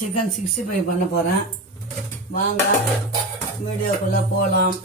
Chicken 65 பண்ண போகிறேன். வாங்க வீடியோக்குள்ளே போகலாம்.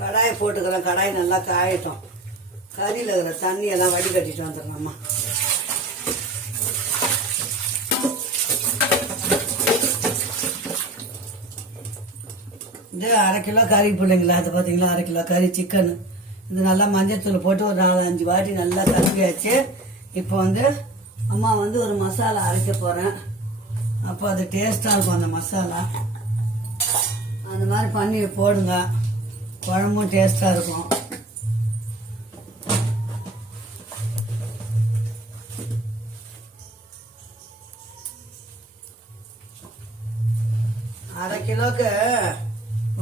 கடாயை போட்டுக்கிறேன். கடாய் நல்லா காயட்டும். கறியில் இருக்கிற தண்ணியெல்லாம் வடிகட்டிட்டு வந்துடலாமா. இது 1/2 கிலோ கறி பிள்ளைங்களா, அது பார்த்தீங்களா 1/2 கிலோ கறி சிக்கன். இது நல்லா மஞ்சத்தூள் போட்டு ஒரு 4-5 வாட்டி நல்லா கழுவியாச்சு. இப்போ அம்மா ஒரு மசாலா அரைக்க போகிறேன். அப்போ அது டேஸ்ட்டாக இருக்கும். அந்த மசாலா அந்த மாதிரி பண்ணி போடுங்க, குழம்பும் டேஸ்ட்டாக இருக்கும். அரை கிலோக்கு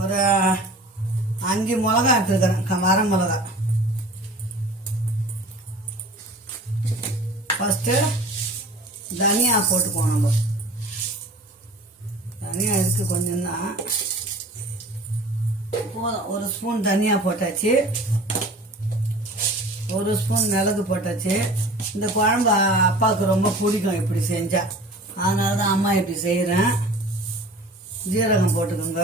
ஒரு 5 மிளகா எடுத்துருக்கிறேன், வர மிளகா. ஃபஸ்ட்டு தனியா போட்டுப்போம். நம்ம தனியா இருக்கு கொஞ்சம் தான் போதும். 1 ஸ்பூன் தனியா போட்டாச்சு, 1 ஸ்பூன் மிளகு போட்டாச்சு. இந்த குழம்பு அப்பாவுக்கு ரொம்ப பிடிக்கும் இப்படி செஞ்சா, அதனால தான் அம்மா இப்படி செய்கிறேன். ஜீரகம் போட்டுக்கோங்க.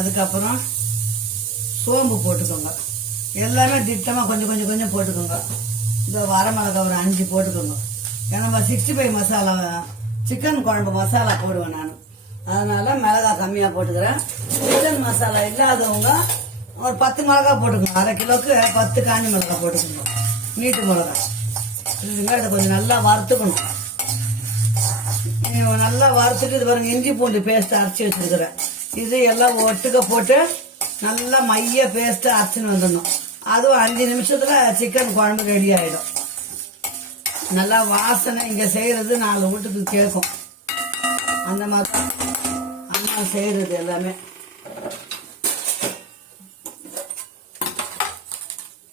அதுக்கப்புறம் சோம்பு போட்டுக்கோங்க. எல்லாமே திட்டமாக கொஞ்சம் கொஞ்சம் கொஞ்சம் போட்டுக்கோங்க. இந்த வரமிளகா ஒரு 5 போட்டுக்கோங்க. ஏன்னா நம்ம 65 மசாலா சிக்கன் குழம்பு மசாலா போடுவேன் நான், அதனால மிளகா கம்மியாக போட்டுக்கிறேன். சிக்கன் மசாலா இல்லாதவங்க ஒரு 10 மிளகா போட்டுக்கோங்க. 1/2 கிலோக்கு 10 காஞ்சி மிளகா போட்டுக்கோங்க, நீட்டு மிளகா. இதை கொஞ்சம் நல்லா வறுத்துக்கணும். நல்லா வறுத்துட்டு இது பாருங்க, இஞ்சி பூண்டு பேஸ்ட் அரைச்சி வச்சிருக்கிறேன். இது எல்லாம் ஒட்டுக்க போட்டு நல்லா மைய பேஸ்ட் அரைச்சின்னு வந்துடணும். அதுவும் 5 நிமிஷத்துல சிக்கன் குழம்பு ரெடி ஆயிடும். நல்லா வாசனை இங்க செய்யறது 4 வீட்டுக்கு கேட்கும். அந்த மாதிரி அம்மா செய்யறது எல்லாமே.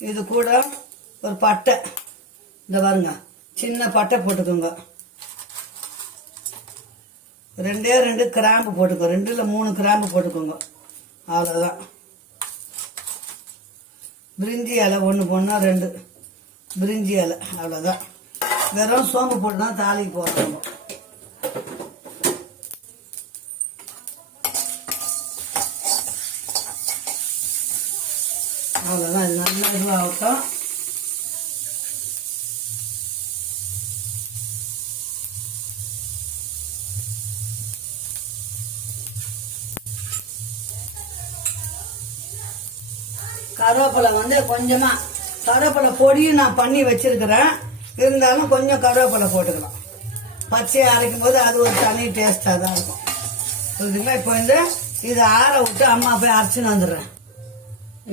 இது கூட ஒரு பட்டை, இந்த பாருங்க சின்ன பட்டை போட்டுக்கோங்க. 2 கிராம்பு போட்டுக்கோ, 2 இல்லை 3 கிராம்பு போட்டுக்கோங்க, அவ்வளோதான். பிரிஞ்சி இலை 1 போடணும், 2 பிரிஞ்சி இலை, அவ்வளோதான். வெறும் சோம்பு போட்டு தான் தாளிக்கு போடுறோம். அவ்வளோதான். இது நல்லா இதுவாகட்டும். கருவேப்பிலை கொஞ்சமா கருவேப்பிலை பொடியும் நான் பண்ணி வச்சிருக்கிறேன். இருந்தாலும் கொஞ்சம் கருவேப்பிலை போட்டுக்கலாம். பச்சையை அரைக்கும் போது அது ஒரு தனி டேஸ்டாக தான் இருக்கும். புரியுதுங்களா? இப்போ இதை ஆற விட்டு அம்மா போய் அரைச்சின்னு வந்துடுறேன்.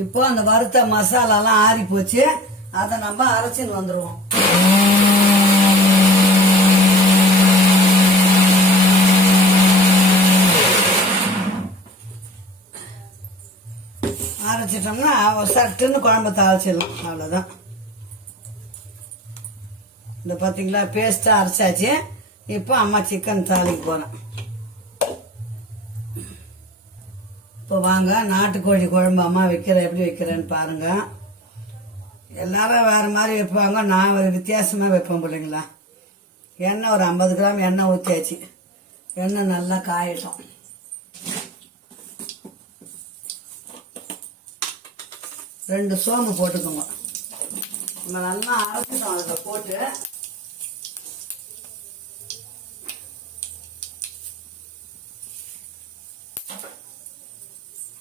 இப்போ அந்த வறுத்த மசாலாலாம் ஆறி போச்சு, அதை நம்ம அரைச்சின்னு வந்துடுவோம். அரைச்சிட்டோம்னா சட்டுன்னு குழம்பு தாளிச்சிடலாம், அவ்வளோதான். இந்த பார்த்தீங்களா பேஸ்ட்டாக அரைச்சாச்சு. இப்போ அம்மா சிக்கன் தாளிக்கு போகிறேன். இப்போ வாங்க நாட்டுக்கோழி குழம்பு அம்மா எப்படி வைக்கிறேன்னு பாருங்க. எல்லாரும் வேறு மாதிரி வைப்பாங்க, நான் ஒரு வித்தியாசமாக வைப்பேன் பிள்ளைங்களா. எண்ணெய் ஒரு 50 கிராம் எண்ணெய் ஊற்றியாச்சு. எண்ணெய் நல்லா காயட்டும். ரெண்டு சோம்பு போட்டுக்கோங்க. நம்ம நல்லா அரைச்சிட்டோம். அதில் போட்டு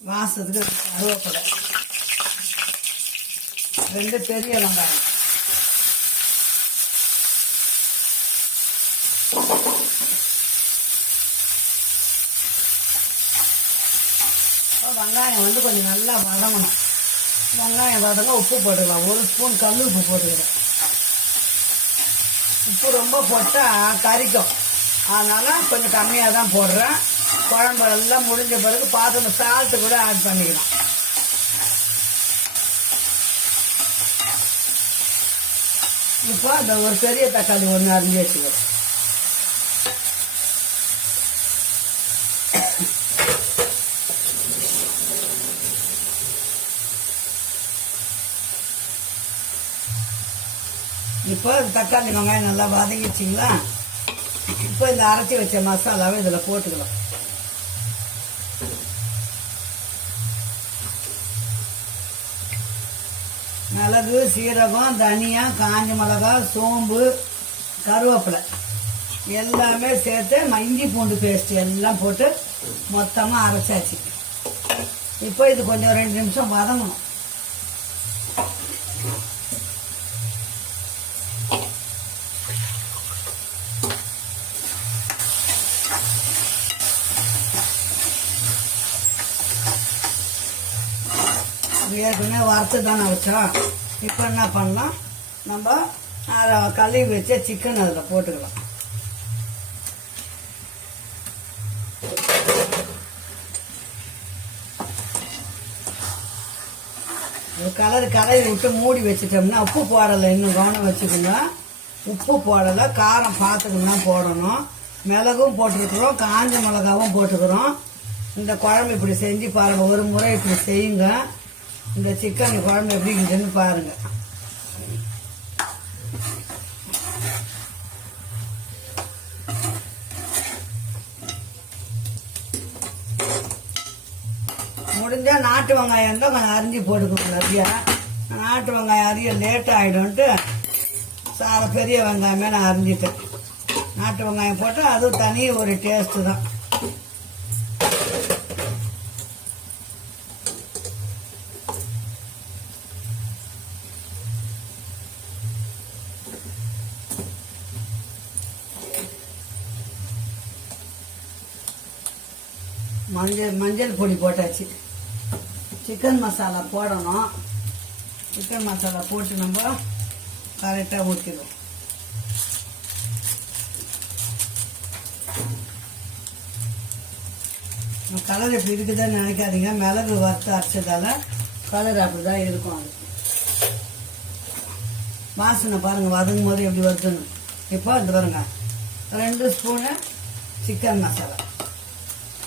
வாசத்துக்கு கருவேப்பிலை, 2 பெரிய வெங்காயம், வெங்காயம் கொஞ்சம் நல்லா வதங்கணும். வெங்காயம் வதங்க உப்பு போட்டுக்கலாம். 1 ஸ்பூன் கல் உப்பு போட்டுக்கிறேன். உப்பு ரொம்ப போட்டால் கறிக்கும், அதனால கொஞ்சம் கம்மியாக தான் போடுறேன். குழம்பு எல்லாம் முடிஞ்ச பிறகு பார்த்து சால்ட்டு கூட ஆட் பண்ணிக்கலாம். இப்போ அந்த ஒரு பெரிய தக்காளி 1 அரிஞ்சு வச்சுக்கிறேன். இப்போ தக்காளி வெங்காயம் நல்லா வதங்கிச்சிங்களா? இப்போ இந்த அரைச்சி வச்ச மசாலாவை இதில் போட்டுக்கலாம். மிளகு, சீரகம், தனியா, காஞ்ச மிளகாய், சோம்பு, கருவேப்பிலை எல்லாமே சேர்த்து இஞ்சி பூண்டு பேஸ்ட் எல்லாம் போட்டு மொத்தமாக அரைச்சாச்சு. இப்போ இது கொஞ்சம் 2 நிமிஷம் வதங்கணும். ஏற்கனவே வறுத்து தானே வச்சோம். இப்போ என்ன பண்ணலாம், நம்ம கழுவி வச்ச சிக்கன் அதில் போட்டுக்கலாம். கலரி விட்டு மூடி வச்சுட்டோம்னா, உப்பு போடலை, இன்னும் கவனம் வச்சுக்கோங்க. உப்பு போடலை, காரம் பார்த்துக்கணும்னா போடணும். மிளகும் போட்டுருக்குறோம், காஞ்ச மிளகாவும் போட்டுக்கிறோம். இந்த குழம்பு இப்படி செஞ்சு பாருங்கள், ஒரு முறை இப்படி செய்யுங்க. இந்த சிக்கன் குழம்பு எப்படி இருக்குதுன்னு பாருங்க. முடிஞ்சா நாட்டு வெங்காயம் தான் கொஞ்சம் அரிஞ்சு போட்டுக்கணும். நிறையா நாட்டு வெங்காயம் அரிய லேட் ஆகிடும்ட்டு பெரிய வெங்காயமே நான் அரிஞ்சிட்டேன். நாட்டு வெங்காயம் போட்டு அதுவும் தனி ஒரு டேஸ்ட்டு தான். மஞ்சள் பொடி போட்டாச்சு. சிக்கன் மசாலா போடணும். சிக்கன் மசாலா போட்டு நம்ம கரெக்டாக ஊற்றிடும். கலர் எப்படி இருக்குதுன்னு நினைக்காதீங்க. மிளகு வறுத்து அரைச்சதால கலர் அப்படி தான் இருக்கும். அது வாசனை பாருங்கள், வதங்கும் போது எப்படி வருதுன்னு. இப்போ அது பாருங்க, 2 ஸ்பூனு சிக்கன் மசாலா.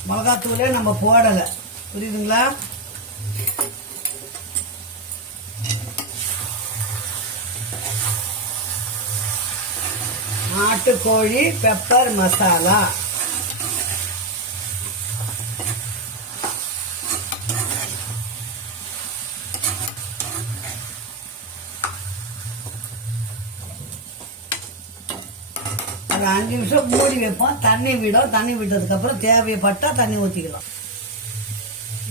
மிளகாத்தூளே நம்ம போடலை, புரியுதுங்களா? நாட்டுக்கோழி பெப்பர் மசாலா. ஒரு 5 நிமிஷம் மூடி வைப்போம். தண்ணி விடும். தண்ணி விட்டதுக்கப்புறம் தேவைப்பட்டா தண்ணி ஊற்றிக்கலாம்.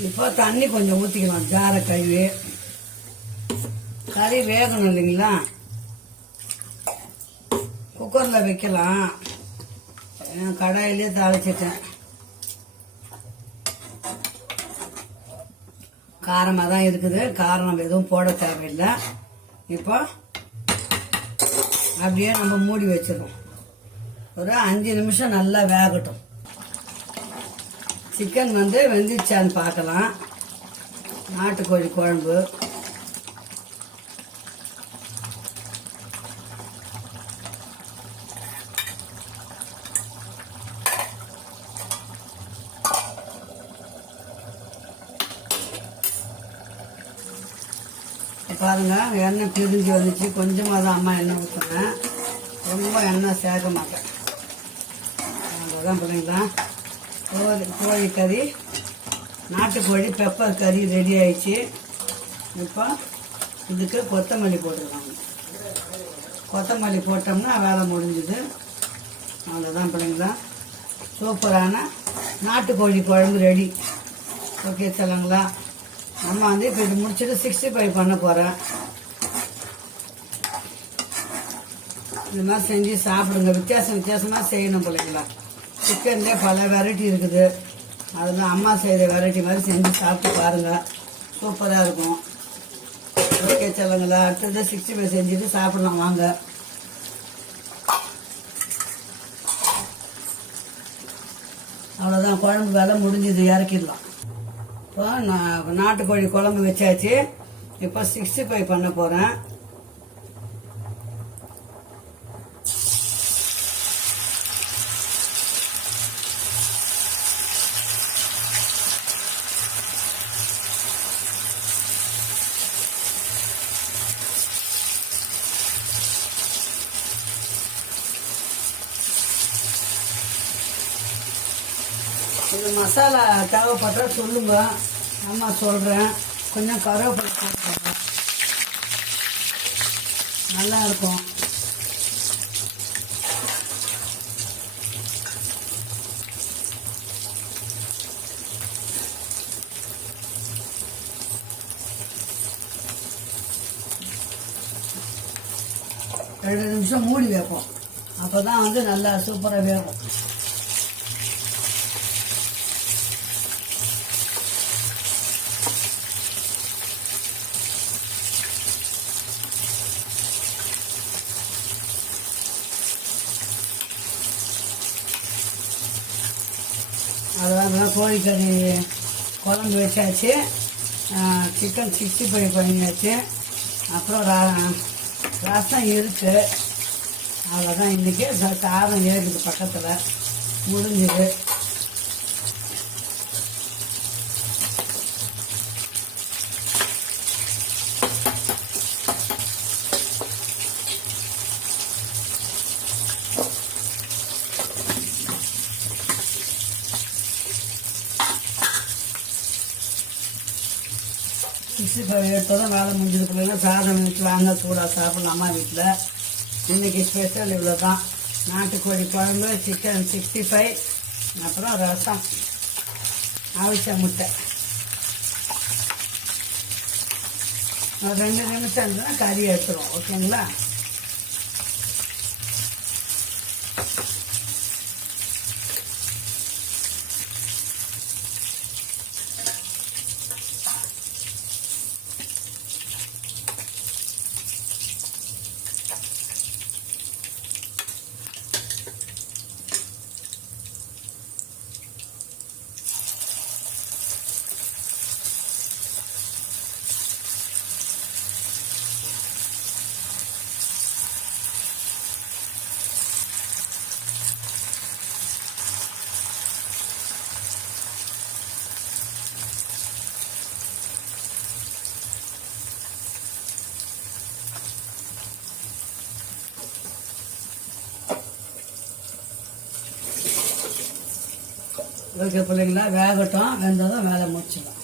இப்போ தண்ணி கொஞ்சம் ஊற்றிக்கலாம். ஜாரை கழுவி. கறி வேகணும் இல்லைங்களா? குக்கரில் வைக்கலாம். கடாயிலே தாளிச்சிட்டேன். காரமாக தான் இருக்குது. காரம் நம்ம எதுவும் போட தேவையில்லை. இப்போ அப்படியே நம்ம மூடி வச்சிடணும். ஒரு 5 நிமிஷம் நல்லா வேகட்டும். சிக்கன் வெந்துச்சான்னு பார்க்கலாம். நாட்டுக்கோழி குழம்பு பாருங்க, எண்ணெய் பிரிஞ்சு வந்துச்சு. கொஞ்சமாக தான் அம்மா எண்ணெய் ஊற்றுனேன். ரொம்ப எண்ணெய் சேர்க்க மாட்டேன். அவ்வளோதான் பிள்ளைங்களா. கோழி கறி, நாட்டுக்கோழி பெப்பர் கறி ரெடி ஆயிடுச்சு. இப்போ இதுக்கு கொத்தமல்லி போட்டுருக்காங்க. கொத்தமல்லி போட்டோம்னா வேலை முடிஞ்சுது. அவ்வளோதான் பிள்ளைங்களா. சூப்பரான நாட்டுக்கோழி குழம்பு ரெடி. ஓகே சொல்லுங்களா? நம்ம இப்போ இது முடிச்சுட்டு 65 பண்ண போகிறேன். இந்த மாதிரி செஞ்சு சாப்பிடுங்க. வித்தியாசமாக செய்யணும் பிள்ளைங்களா. சிக்கன்லேயே பல வெரைட்டி இருக்குது. அதில் அம்மா செய்த வெரைட்டி மாதிரி செஞ்சு சாப்பிட்டு பாருங்கள். சூப்பராக இருக்கும். ஓகே சொல்லுங்களா. அடுத்தது 65 செஞ்சுட்டு சாப்பிடலாம் வாங்க. அவ்வளோதான், குழம்பு வேலை முடிஞ்சது. இறக்கிடலாம். இப்போ நான் நாட்டுக்கோழி குழம்பு வச்சாச்சு. இப்போ 65 பண்ண போகிறேன். உங்களுக்கு மசாலா தேவைப்பட்டா சொல்லுங்க, அம்மா சொல்கிறேன். கொஞ்சம் கருவேப்பிலை போட்டுக்கோங்க, நல்லா இருக்கும். ரெண்டு நிமிஷம் மூடி வைப்போம், அப்போ தான் வந்து நல்லா சூப்பராக வேகும். அதான் கோழிக்கறி குழம்பு வச்சாச்சு, சிக்கன் 65 பண்ணியாச்சு, அப்புறம் ரசம் இருக்குது. அவ்வளோதான், இன்றைக்கி சாதம் இருக்குது பக்கத்தில், முடிஞ்சுது. எடுத்தோட வேலை முடிஞ்சது. பிள்ளைங்க சாதம் வச்சு வாங்க, சூடாக சாப்பிடணும் அம்மா வீட்டில். இன்றைக்கி ஸ்பெஷல் இவ்வளோ தான். நாட்டுக்கோழி குழம்பு, சிக்கன் 65, அப்புறம் ரசம், அவிச்ச முட்டை. ஒரு 2 நிமிஷம் இருந்தால் கறி எடுத்துரும். ஓகேங்களா? ஓகே பிள்ளைங்களா, வேகட்டும். வெந்ததும் வேலை முடிச்சிடலாம்.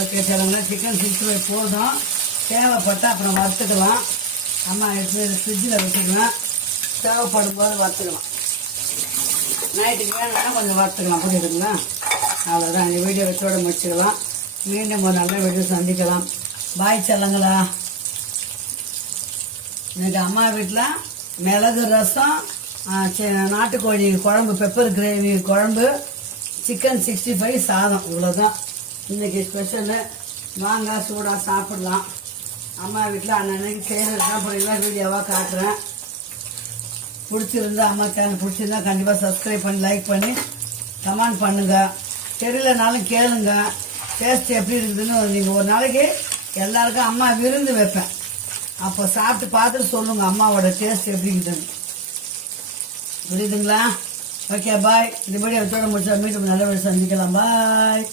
ஓகே சிலங்களா, சிக்கன் 65 போதும். தேவைப்பட்டால் அப்புறம் வறுத்துக்கலாம். அம்மா எடுத்து ஃப்ரிட்ஜில் வச்சுக்கலாம், தேவைப்படும் போது வறுத்துக்கலாம். நைட்டுக்கு வேணும்னா கொஞ்சம் வறுத்துக்கலாம். புரியுதுங்களா? அவ்வளோதான், இந்த வீடியோ வச்சோட முடிச்சிடலாம். மீண்டும் ஒரு நல்ல வீடியோ சந்திக்கலாம். பாய் செல்லங்களா. இன்னைக்கு அம்மா வீட்டில் மிளகு ரசம், நாட்டுக்கோழி குழம்பு, பெப்பர் கிரேவி குழம்பு, சிக்கன் 65 சாதம். இவ்வளோதான் இன்றைக்கி ஸ்பெஷலு. வாங்க சூடாக சாப்பிடலாம். அம்மா வீட்டில் அன்னன்னைக்கு செய்கிறது தான் பிள்ளைங்களா வீடியோவாக காட்டுறேன். பிடிச்சிருந்தா அம்மா சேனல் பிடிச்சிருந்தா கண்டிப்பாக சப்ஸ்கிரைப் பண்ணி லைக் பண்ணி கமெண்ட் பண்ணுங்கள். தெரியலனாலும் கேளுங்க, டேஸ்ட் எப்படி இருக்குதுன்னு. நீங்கள் ஒரு நாளைக்கு எல்லாருக்கும் அம்மா விருந்து வைப்பேன், அப்போ சாப்பிட்டு பார்த்துட்டு சொல்லுங்கள் அம்மாவோட டேஸ்ட் எப்படி இருக்குதுன்னு. புரியுதுங்களா? Okay bye. இந்த வீடியோ வச்சோட முடிச்சா மீண்டும் நல்ல வீடியோ சந்திக்கலாம். பாய்.